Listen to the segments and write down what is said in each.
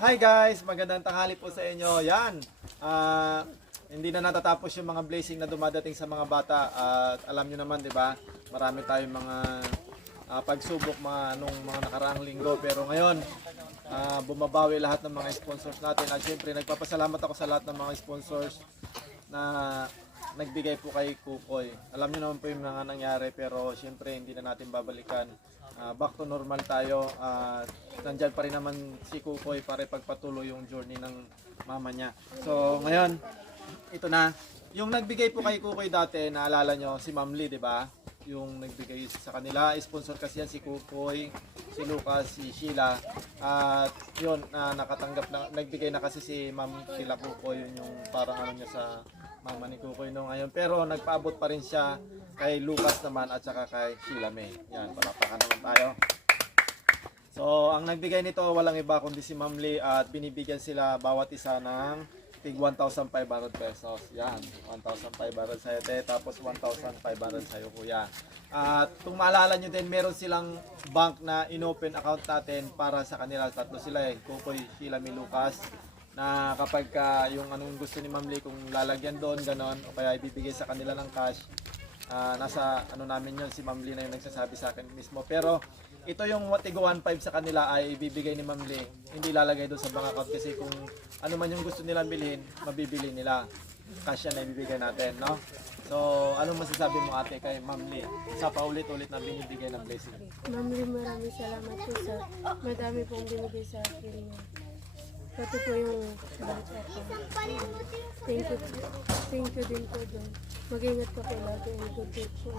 Hi guys, magandang tanghali po sa inyo. Yan, hindi na natatapos yung mga blessing na dumadating sa mga bata. At alam nyo naman, di ba, marami tayong mga pagsubok nung mga nakaraang linggo. Pero ngayon, bumabawi lahat ng mga sponsors natin. At syempre, nagpapasalamat ako sa lahat ng mga sponsors na nagbigay po kay Kukoy. Alam nyo naman po yung mga nangyari, pero syempre hindi na natin babalikan. Back to normal tayo. Nandyan pa rin naman si Kukoy para pagpatuloy yung journey ng mama niya. So ngayon, ito na. Yung nagbigay po kay Kukoy dati, naalala nyo, si Ma'am Lee, di ba? Yung nagbigay sa kanila, sponsor kasi yan si Kukoy, si Lucas, si Sheila. At yun, nakatanggap na, nagbigay na kasi si Ma'am Sheila Kukoy, yun yung parang ano niya sa mama ni Kukoy no ngayon. Pero nagpaabot pa rin siya kay Lucas naman at saka kay Sheila May. Yan, palapakan naman tayo. So, ang nagbigay nito walang iba kundi si Ma'am Lee at binibigyan sila bawat isa ng tig 1,500 pesos. Yan, 1,500 sa'yo te, tapos 1,500 sa'yo kuya. At kung maalala nyo din, meron silang bank na inopen account natin para sa kanila. Tatlo sila Kukoy, Sheila May, Lucas. Na kapag yung anong gusto ni Ma'am Lee, kung lalagyan doon, ganon, o kaya ibibigay sa kanila ng cash, nasa ano namin yun, si Ma'am Lee na yung nagsasabi sa akin mismo. Pero ito yung tigo 1.5 sa kanila ay ibibigay ni Ma'am Lee, hindi lalagay doon sa bank account kasi kung ano man yung gusto nilang bilhin, mabibili nila. Cash yan na ibibigay natin, no? So, anong masasabi mo ate kay Ma'am Lee sa paulit-ulit na binibigay ng blessing? Ma'am Lee, maraming salamat po sa madami pong binigay sa akin. Pati po yung bata ko. Thank you din po doon. Mag-ingat ka po lagi and good day po.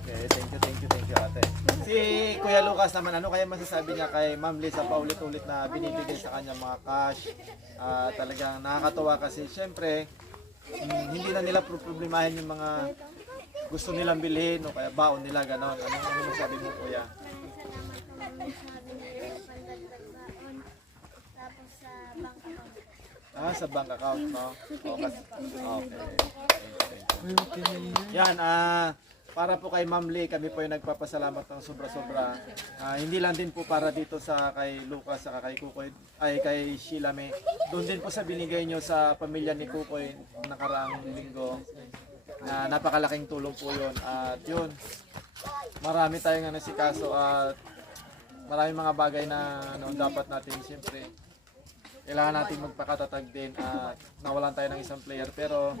Okay, thank you ate. Si Kuya Lucas naman, ano kaya masasabi niya kay Ma'am Lee sa paulit-ulit na binibigay sa kanya mga cash? Talagang nakakatuwa kasi syempre, hindi na nila problemahin yung mga gusto nilang bilhin o kaya baon nila, gano'n. Ano masasabi mo kuya? Sa bank account, no? Okay. Yan, para po kay Ma'am Lee, kami po yung nagpapasalamat ng sobra-sobra. Hindi lang din po para dito sa kay Lucas, saka kay Kukoy, ay kay Sheila May. Doon din po sa binigay nyo sa pamilya ni Kukoy nakaraang linggo. Napakalaking tulong po yun. At yun, marami tayong nasikaso at maraming mga bagay na dapat natin siyempre kailangan natin magpakatatag din at nawalan tayo ng isang player, pero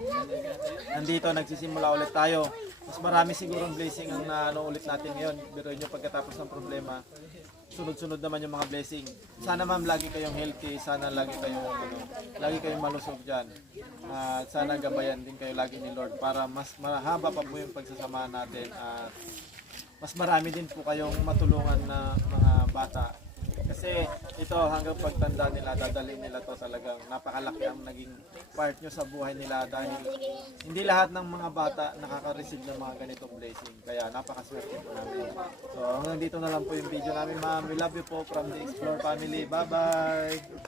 nandito nagsisimula ulit tayo. Mas marami sigurong blessing ang ulit natin ngayon. Pero nyo pagkatapos ng problema, sunod-sunod naman yung mga blessing. Sana ma'am lagi kayong healthy, sana lagi kayong malusog dyan. At sana gabayan din kayo lagi ni Lord para mas mahaba pa po yung pagsasamahan natin at mas marami din po kayong matulungan na mga bata. Kasi ito hanggang pagtanda nila, dadalhin nila to talagang napakalaki ang naging part nyo sa buhay nila dahil hindi lahat ng mga bata nakaka-receive ng mga ganitong blessing. Kaya napakaswerte po namin. So hanggang dito na lang po yung video namin ma'am. We love you po from the Explore family. Bye bye!